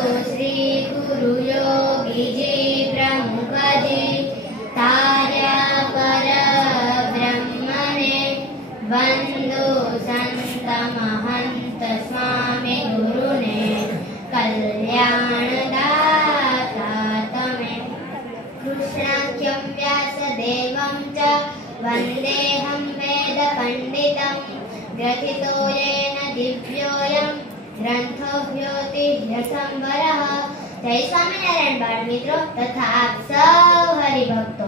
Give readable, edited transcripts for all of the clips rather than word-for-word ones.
श्री गुरु योगी जी प्रमुख जी तार्या पर ब्रह्मणे वंदो संत महंत स्वामी गुरुने कल्याण दाता तमे कृष्णाख्यं व्यासदेवं च वन्देऽहं वेद पंडितं ग्रथितो येन दिव्योऽयं ग्रंथो ज्योतिर्यसंवरः। जय स्वामिनारायण बाળ મિત્રો તથા આપ સૌ હરિભક્તો,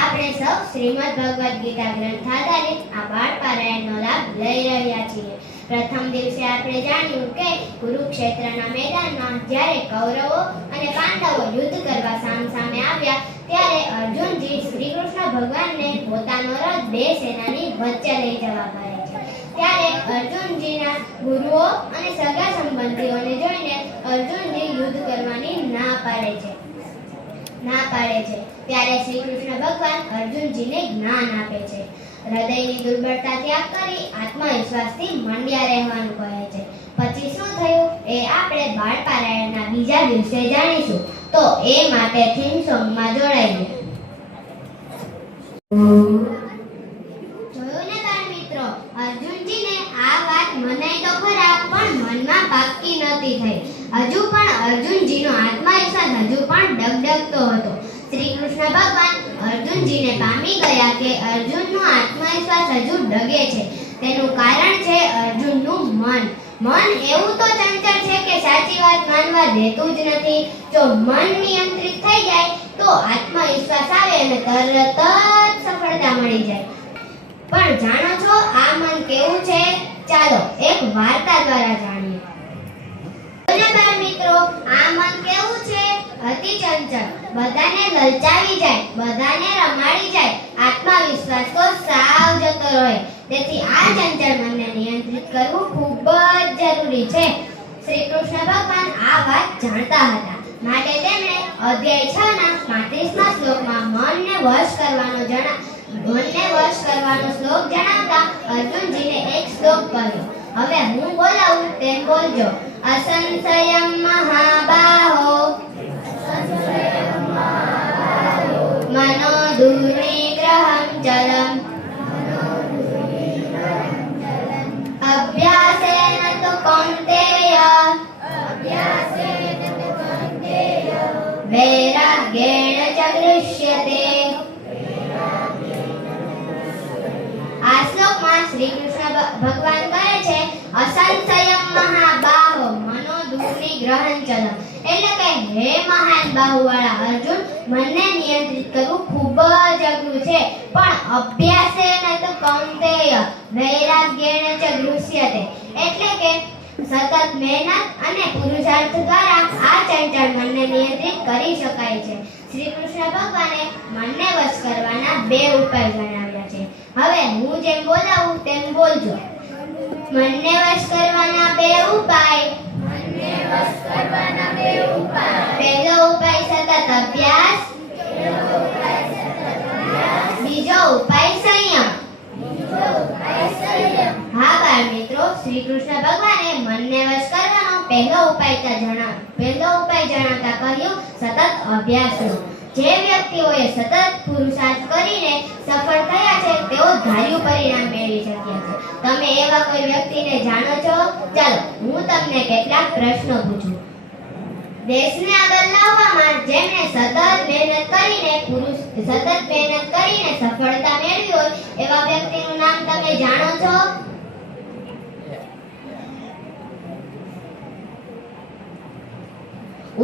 આપણે સૌ શ્રીમદ ભગવદ ગીતા ગ્રંથ આધારિત આ બાળ પારાયણનો લાભ લઈ રહ્યા છીએ। પ્રથમ દિવસે આપણે જાણ્યું કે કુરુક્ષેત્રના મેદાનમાં જ્યારે કૌરવો અને પાંડવો યુદ્ધ કરવા સામસામે આવ્યા ત્યારે અર્જુનજી શ્રી કૃષ્ણ ભગવાનને પોતાનો રથ બે સેનાની વચ્ચે લઈ જવા કહે છે। ત્યારે અર્જુનજીના ગુરુઓ અને સગા સંબંધીઓને જોઈને અર્જુનજી યુદ્ધ કરવાની ના પાડે છે। ત્યારે શ્રી કૃષ્ણ ભગવાન અર્જુનજીને જ્ઞાન આપે છે। હૃદયની દુર્બળતા ત્યાગ કરી આત્મવિશ્વાસથી મંડ્યા રહેવાનું કહે છે। પછી શું થયું એ આપણે બાળ પારાયણના બીજા દિવસે જાણીશું, તો એ માટે થીમ સોંગમાં જોડાઈએ। જોયું ને બાળ મિત્રો, અર્જુનજીને આ વાત મનાઈ તો ખરા પણ મનમાં પાક્કી નહોતી થઈ। હજુ પણ અર્જુનજીનો આત્મવિશ્વાસ હજુ પણ ડગડગતો હતો। શ્રી કૃષ્ણ ભગવાન અર્જુનજીને પામી ગયા કે અર્જુનનો આત્મવિશ્વાસ હજુ ડગે છે। તેનું કારણ છે અર્જુનનું મન એવું તો ચંચળ છે કે સાચી વાત માનવા દેતું જ નથી। જો મન નિયંત્રિત થઈ જાય તો આત્મવિશ્વાસ આવે અને તરત જ સફળતા મળી જાય। પણ જાણો છો આ મન કેવું છે? ચાલો એક વાર્તા દ્વારા જાણીએ। મિત્રો, આ મન કેવું છે? અતિ ચંચળ, બધાને લલચાવી જાય, બધાને રમાડી જાય, આત્મવિશ્વાસ તો સાવ જતો રહે। તેથી આ ચંચળ મનને નિયંત્રિત કરવું ખૂબ જ જરૂરી છે। શ્રી કૃષ્ણ ભગવાન આ વાત જાણતા હતા, માટે તેમણે અધ્યાય 6 ના 35મા શ્લોકમાં મનને વશ કરવાનો શ્લોક જણાવતા અર્જુનજીને એક શ્લોક કહ્યો। હવે હું બોલાવું તેમ બોલજો। असंशयं महाबाहो मनो दुर्निग्रहं चलम् अभ्यासेन तु कौन्तेय वैराग्येण च गृह्यते। આ શ્લોકમાં શ્રી કૃષ્ણ ભગવાન કહે છે અસંશયમ મહાબાહો મનો દુર્નિગ્રહં ચલમ, એટલે કે હે મહાન બાહુવાળા અર્જુન, મનને નિયંત્રિત કરવું ખૂબ જ અઘરું છે, પણ અભ્યાસેન તો કૌન્તેય વૈરાગ્યેણ ચ ગૃહ્યતે, એટલે કે સતત મહેનત અને પુરુષાર્થ દ્વારા આ ચંચળ મનને નિયંત્રિત કરી શકાય છે। શ્રી કૃષ્ણ ભગવાને મનને વશ કરવાના બે ઉપાય જણાવ્યા છે। હવે હું જેમ બોલાવું તેમ બોલજો। મનને વશ કરવાના બે ઉપાય। પહેલો ઉપાય સતત અભ્યાસ, બીજો ઉપાય સંયમ। હા બાળ મિત્રો, શ્રી કૃષ્ણ ભગવાને મનને વશ કરવાનો પહેલો ઉપાય જણાવતા કહ્યું સતત અભ્યાસનો। જે વ્યક્તિઓએ સતત પુરુષાર્થ કરીને સફળ થયા છે તેઓ ધાર્યું પરિણામ મેળવી શક્યા છે। તમે એવા કોઈ વ્યક્તિને જાણો છો? ચાલો હું તમને કેટલાક પ્રશ્નો પૂછું। દેશને આગળ લાવવામાં જેમણે સતત મહેનત કરીને સફળતા મેળવી હોય એવા વ્યક્તિનું નામ તમે જાણો છો?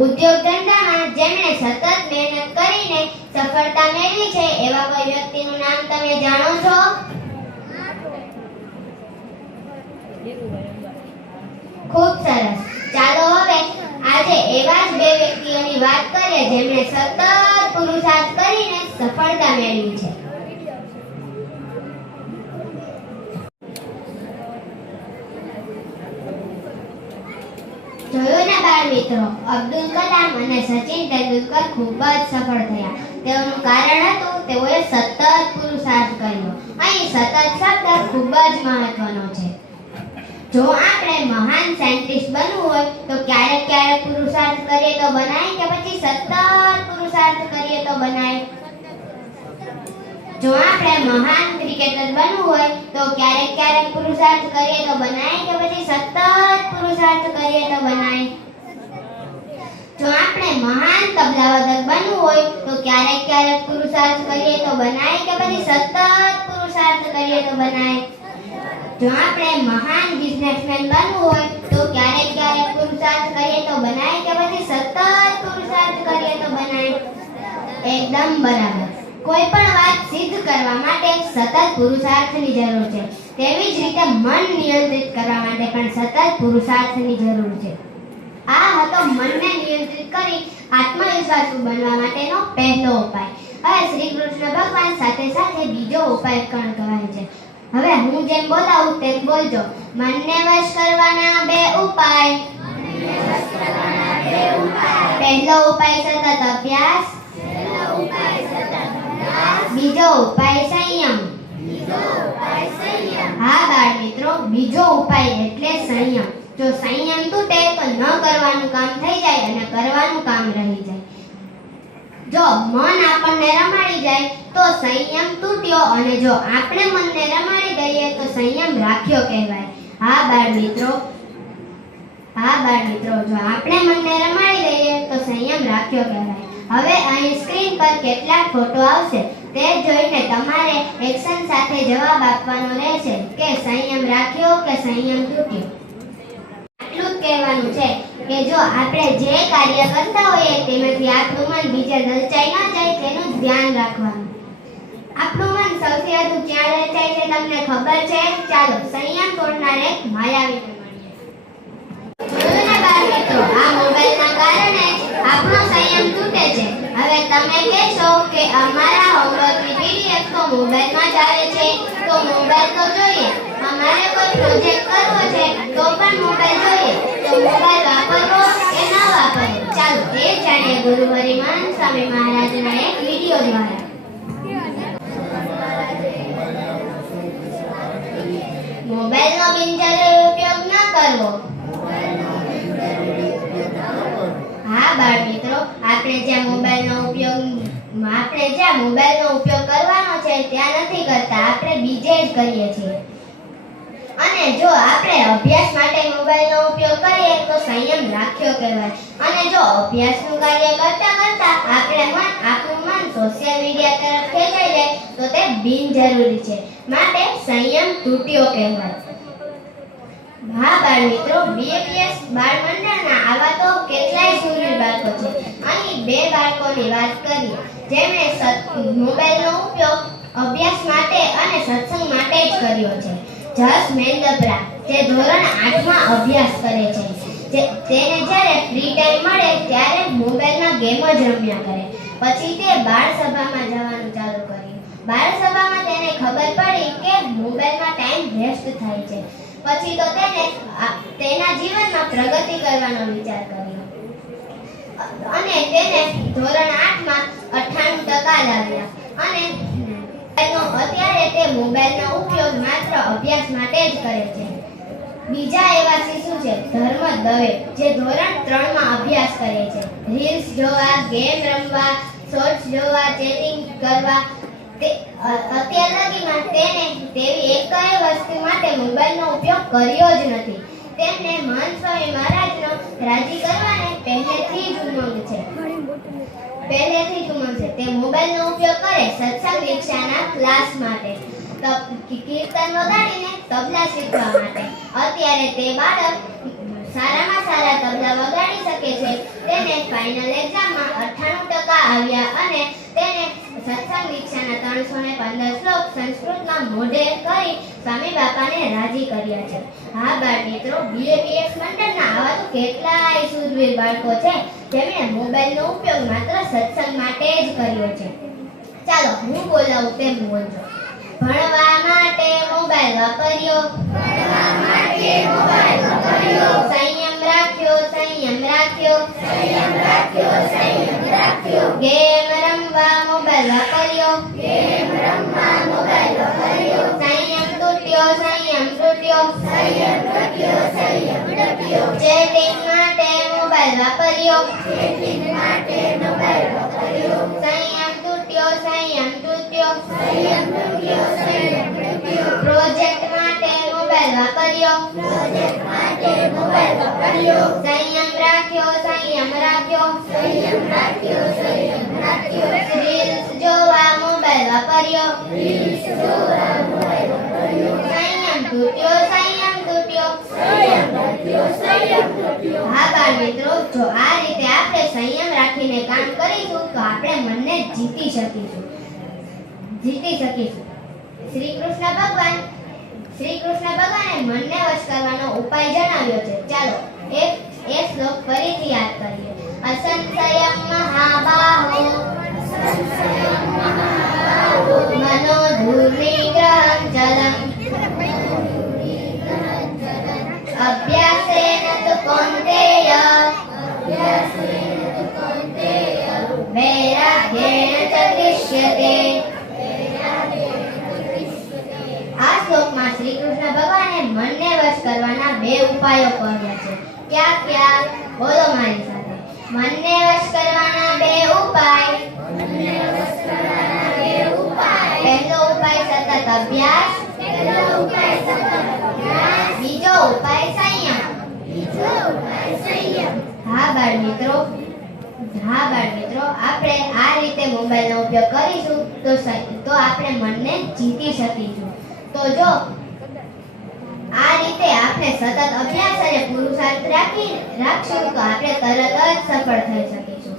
ઉદ્યોગ ધંધામાં જેમણે સતત મહેનત કરીને સફળતા મેળવી છે એવા કોઈ વ્યક્તિનું નામ તમે જાણો છો? ખૂબ સરસ। ચાલો હવે આજે એવા જ બે વ્યક્તિઓની વાત કરીએ જેમણે સતત પુરુષાર્થ કરીને સફળતા મેળવી છે। જોયું ને બાળ મિત્રો, અબ્દુલ કલામ અને સચિન તેંડુલકર ખૂબ જ સફળ થયા। તેનું કારણ હતું તેઓએ સતત પુરુષાર્થ કર્યો। અહીં સતત શબ્દ ખૂબ જ મહત્વનો છે। જો આપણે મહાન સાયન્ટિસ્ટ બનવું હોય તો ક્યારેક પુરુષાર્થ કરીએ તો બનાય કે પછી સતત પુરુષાર્થ કરીએ તો બનાય? જો આપણે મહાન ક્રિકેટર બનવું હોય તો ક્યારેક પુરુષાર્થ કરીએ તો બનાય કે પછી સતત પુરુષાર્થ કરીએ તો બનાય? જો આપણે મહાન તબલાવાદક બનવું હોય તો ક્યારેક પુરુષાર્થ કરીએ તો બનાય કે પછી સતત પુરુષાર્થ કરીએ તો બનાય? જો આપણે મહાન બિઝનેસમેન બનવું હોય તો ક્યારેક પુરુષાર્થ કરીએ તો બનાય કે પછી સતત પુરુષાર્થ કરીએ તો બનાય? એકદમ બરાબર. કોઈ પણ વાત સિદ્ધ કરવા માટે સતત પુરુષાર્થની જરૂર છે. તેવી જ રીતે મન નિયંત્રિત કરવા માટે પણ સતત પુરુષાર્થની જરૂર છે. આ હતો મનને નિયંત્રિત કરી આત્મવિશ્વાસુ બનવા માટેનો પહેલો ઉપાય. હવે શ્રી કૃષ્ણ ભગવાન સાથે બીજો ઉપાય પણ કહે છે. હવે હું જેમ બોલાવું તેમ બોલજો. મનને વશ કરવાના બે ઉપાય. પહેલો ઉપાય સતત અભ્યાસ. બીજો ઉપાય સંયમ. હા બાળ મિત્રો, બીજો ઉપાય એટલે સંયમ. જો સંયમ તૂટે તો ન કરવાનું કામ થઈ જાય અને કરવાનું કામ રહી જાય. જો મન આપણને રમાડી જાય તો સંયમ તૂટ્યો, અને જો આપણે મનને રમાડી દઈએ તો સંયમ રાખ્યો કહેવાય. હા બાળ મિત્રો, જો આપણે મનને રમાડી દઈએ તો સંયમ રાખ્યો કહેવાય. હવે અહીં સ્ક્રીન પર કેટલાક ફોટો આવશે, તે જોઈને તમારે એક્શન સાથે જવાબ આપવાનો રહેશે કે સંયમ રાખ્યો કે સંયમ તૂટ્યો. એટલું જ કહેવાનું છે કે જો આપણે જે કાર્ય કરતા હોઈએ તેમાંથી આપણું મન બીજે લલચાઈ ન જાય તેનું ધ્યાન રાખવાનું. આપણું મન સૌથી વધુ ક્યાં લલચાય છે તમને ખબર છે? ચાલો સંયમ તોડનાર એક માયાવીને મળીએ. જોયું ને બાળ મિત્રો, આ મોબાઈલના કારણે આપણો સંયમ તૂટે છે. હવે તમે કહેશો કે અમારા હોમવર્કની પીડીએફ તો મોબાઈલમાં જ આવે છે, તો મોબાઈલ તો જોઈએ. અમારે કોઈ પ્રોજેક્ટ કરવો છે તો પણ મોબાઈલ જોઈએ. તો મોબાઈલ વાપરવો કે ન વાપરવો? ચાલો એ જાણીએ ગુરુ હરિમાન સ્વામી મહારાજના એક વિડિયો દ્વારા. મોબાઈલનો બિનજરૂરી ઉપયોગ ન કરવો. હા બાળ મિત્રો, આપણે જ્યાં મોબાઈલનો ઉપયોગ કરવાનો છે ત્યાં નથી કરતા, આપણે બીજે જ કરીએ છીએ. અને જો આપણે અભ્યાસ માટે મોબાઈલનો ઉપયોગ કરીએ તો સંયમ રાખ્યો કહેવાય. અને જો અભ્યાસનું કાર્ય કરતા આપણું મન સોશિયલ મીડિયા તરફ ખેંચાઈ જાય તો તે બિનજરૂરી છે, માટે સંયમ તૂટ્યો કહેવાય. હા બાળ મિત્રો, બીએપીએસ બાળ મંડળના આવા તો કેટલાય શૂરવીર બાળકો છે. અહીં બે બાળકોની વાત કરીએ જેમણે મોબાઈલનો ઉપયોગ અભ્યાસ માટે અને સત્સંગ માટે જ કર્યો છે. જસ મેંદપરા, જે ધોરણ 8માં અભ્યાસ કરે છે, તેને જ્યારે ફ્રી ટાઈમ મળે ત્યારે મોબાઈલમાં ગેમ જ રમ્યા કરે. પછી તે બાળ સભામાં જવાનું ચાલુ કર્યું. બાળ સભામાં તેને ખબર પડી કે મોબાઈલમાં ટાઈમ વેસ્ટ થાય છે. પછી તો તેને તેના જીવનમાં પ્રગતિ કરવાનો વિચાર કર્યો અને તેને ધોરણ 8માં 98% લાવ્યા. અને અત્યારે તે મોબાઈલનો ઉપયોગ માત્ર અભ્યાસ માટે જ કરે છે. બીજા એવા શિશુ છે ધર્મ દવે, જે ધોરણ 3માં અભ્યાસ કરે છે. રીલ્સ જોવા, ગેમ રમવા, શોર્ટ્સ જોવા, ચેટિંગ કરવા, અત્યાર લગીમાં તેને તેવી એકેય વસ્તુ માટે મોબાઈલનો ઉપયોગ કર્યો જ નથી. તેમને મહંત સ્વામી મહારાજનો રાજી કરવાને પહેલેથી જ ઉમંગ છે. તે મોબાઈલનો ઉપયોગ કરે સત્સંગ દીક્ષાના ક્લાસ માટે, કીર્તન વગાડીને તબલા શીખવા માટે. અત્યારે તે બાળક સારામાં સારા તબલા વગાડી શકે છે. તેને ફાઇનલ એક્ઝામમાં 98% આવ્યા અને તેને સત્સંગ દીક્ષાના 315 શ્લોક સંસ્કૃતમાં મોઢે કરી સ્વામી બાપાને રાજી કર્યા છે. હા બાળ મિત્રો, બીએપીએસ મંડળના આવા તો કેટલાય શૂરવીર બાળકો છે જેમણે મોબાઈલનો ઉપયોગ માત્ર સત્સંગ માટે જ કર્યો છે. ચાલો હું બોલાવું તેમ બોલજો. ભણવા માટે મોબાઈલ વાપર્યો. સંયમ રાખ્યો. ગેમ રમવા મોબાઈલ વાપર્યો. સંયમ તૂટ્યો. ચેટિંગ માટે મોબાઈલ મોબાઈલ વાપર્યો. ચેકિંગ માટે મોબાઈલ વાપર્યો. સંયમ તૂટ્યો, સંયમ તૂટ્યો. સંયમ તૂટ્યો, સંયમ તૂટ્યો. પ્રોજેક્ટ માટે મોબાઈલ વાપર્યો. પ્રોજેક્ટ માટે મોબાઈલ વાપર્યો. સંયમ રાખ્યો, સંયમ રાખ્યો. સંયમ રાખ્યો, સંયમ રાખ્યો. રીલ્સ જોવા મોબાઈલ વાપર્યો. રીલ્સ જોવા મોબાઈલ વાપર્યો. સંયમ તૂટ્યો, સંયમ તૂટ્યો. સંયમ રાખ્યો, સંયમ તૂટ્યો. હા બાળ મિત્રો, જો આ રીતે આપણે સંયમ રાખીને કામ કરીશું તો આપણે મનને જીતી શકીશું. શ્રી કૃષ્ણ ભગવાને મનને વશ કરવાનો ઉપાય જણાવ્યો છે. ચાલો એ શ્લોક ફરીથી યાદ કરીએ. અસંશયમ મહાબાહો મનો ધૂર્નિગ્રહં ચલં અભ્યાસેન તુ કૌન્તેય વૈરાગ્યેન ચ દૃશ્યતે. આ શ્લોકમાં શ્રી કૃષ્ણ ભગવાને મનને વશ કરવાના બે ઉપાયો કહ્યા છે. ક્યાં બોલો મારી સાથે. મનને વશ કરવાના બે ઉપાય. પહેલો ઉપાય સતત અભ્યાસ. બીજો ઉપાય સંયમ. હા બાળ મિત્રો, આપણે આ રીતે મોબાઈલનો ઉપયોગ કરીશું તો આપણે મનને જીતી શકીશું. તો જો આ રીતે આપણે સતત અભ્યાસ અને પુરુષાર્થ રાખશું તો આપણે તરત જ સફળ થઈ શકીશું.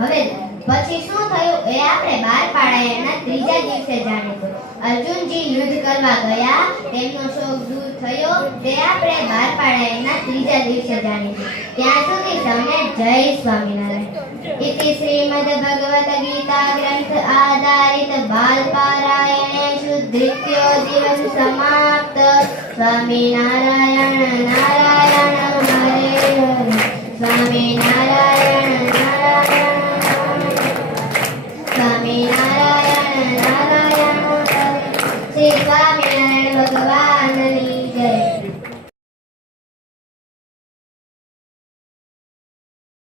હવે પછી શું થયું એ આપણે 12 પારાયણના ત્રીજા દિવસે જાણીશું. અર્જુનજી યુદ્ધ કરવા ગયા, તેમનો શોક દૂર થયો તે આપણે 12 પારાયણના ત્રીજા દિવસે જાણીશું. ત્યાં સુધી સૌને જય સ્વામિનારાયણ. इति श्रीमद् भगवत गीता ग्रंथ आधारित बाल पारायणेषु द्वितीयो दिवस समाप्त. स्वामी नारायण नारायण